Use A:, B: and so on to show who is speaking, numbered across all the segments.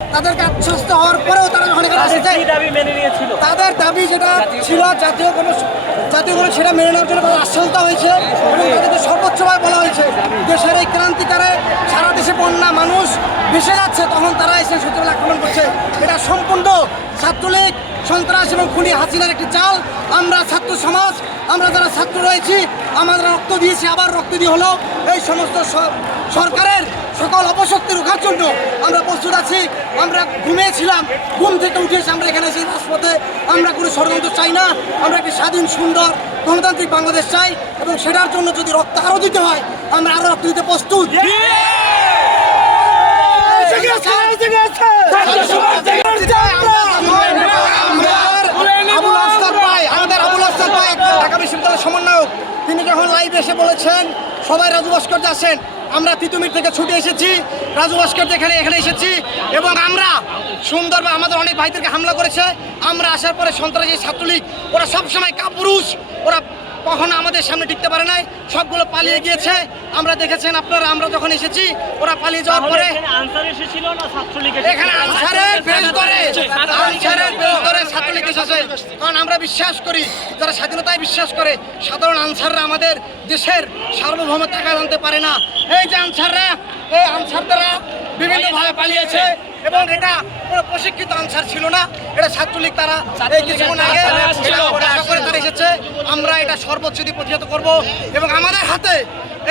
A: তাদেরকে আশ্বস্ত হওয়ার পরেও তারা যখন এখানে তাদের
B: দাবি মেনে নিয়েছিল? তাদের দাবি যেটা ছিল জাতীয় কোনো জাতীয় কোনো সেটা মেনে নেওয়ার জন্য তাদের আশ্বাস দেওয়া হয়েছে এবং তাদেরকে সর্বোচ্চভাবে বলা হয়েছে। দেশের এই ক্রান্তিকারে সারা দেশে বন্যা মানুষ ভেসে যাচ্ছে তখন তারা এসে সচিবালয় আক্রমণ করছে। এটা সম্পূর্ণ ছাত্রলীগ সন্ত্রাস এবং খুনি হাসিনার একটি চাল। আমরা ছাত্র সমাজ আমরা যারা ছাত্র রয়েছি আমাদের রক্ত দিয়েছি আবার রক্ত দিয়ে হলো। এই সমস্ত স- সরকারের সকল অপশক্তি রোখার জন্য আমরা প্রস্তুত আছি। আমরা ঘুমিয়েছিলাম ঘুম থেকে উঠে এসে আমরা এখানে এসে রাজপথে। আমরা কোনো ষড়যন্ত্র চাই না আমরা একটি স্বাধীন সুন্দর গণতান্ত্রিক বাংলাদেশ চাই এবং সেটার জন্য যদি রক্ত আরও দিতে হয় আমরা আরও রক্ত দিতে প্রস্তুত। সমন্বয়ক। তিনি যখন লাইভে এসে বলেছেন? সবাই রাজু ভাস্কর্য আসেন। আমরা তিতুমির থেকে ছুটে এসেছি রাজু ভাস্কর্য এখানে এখানে এসেছি এবং আমরা সুন্দরভাবে আমাদের অনেক ভাইদেরকে হামলা করেছে। আমরা আসার পরে সন্ত্রাসী ছাত্রলীগ ওরা সবসময় কাপুরুষ ওরা কখনো আমাদের সামনে টিকতে পারে নাই সবগুলো পালিয়ে গিয়েছে। আমরা দেখেছেন আপনারা আমরা যখন এসেছি ওরা পালিয়ে যাওয়ার পরে এখানে আনসারের বেশ করে আনসারের বেশ করে ছাত্রলীগ এসেছে কারণ বিশ্বাস করি যারা স্বাধীনতায় বিশ্বাস করে সাধারণ আনসাররা আমাদের দেশের সার্বভৌমত্ব টাকা আনতে পারে না। এই যে আনসাররা এই আনসাররা বিভিন্নভাবে পালিয়েছে এবং এটা কোনো প্রশিক্ষিত আনসার ছিল না এটা ছাত্রলীগ তারা এই কিছুক্ষণ আগে করে তারা এসেছে আমরা এটা সর্বোচ্চ দিয়ে প্রতিহত করব এবং আমাদের হাতে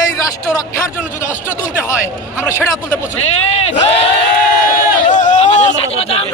B: এই রাষ্ট্র রক্ষার জন্য যদি অস্ত্র তুলতে হয় আমরা সেটা তুলতে প্রস্তুত।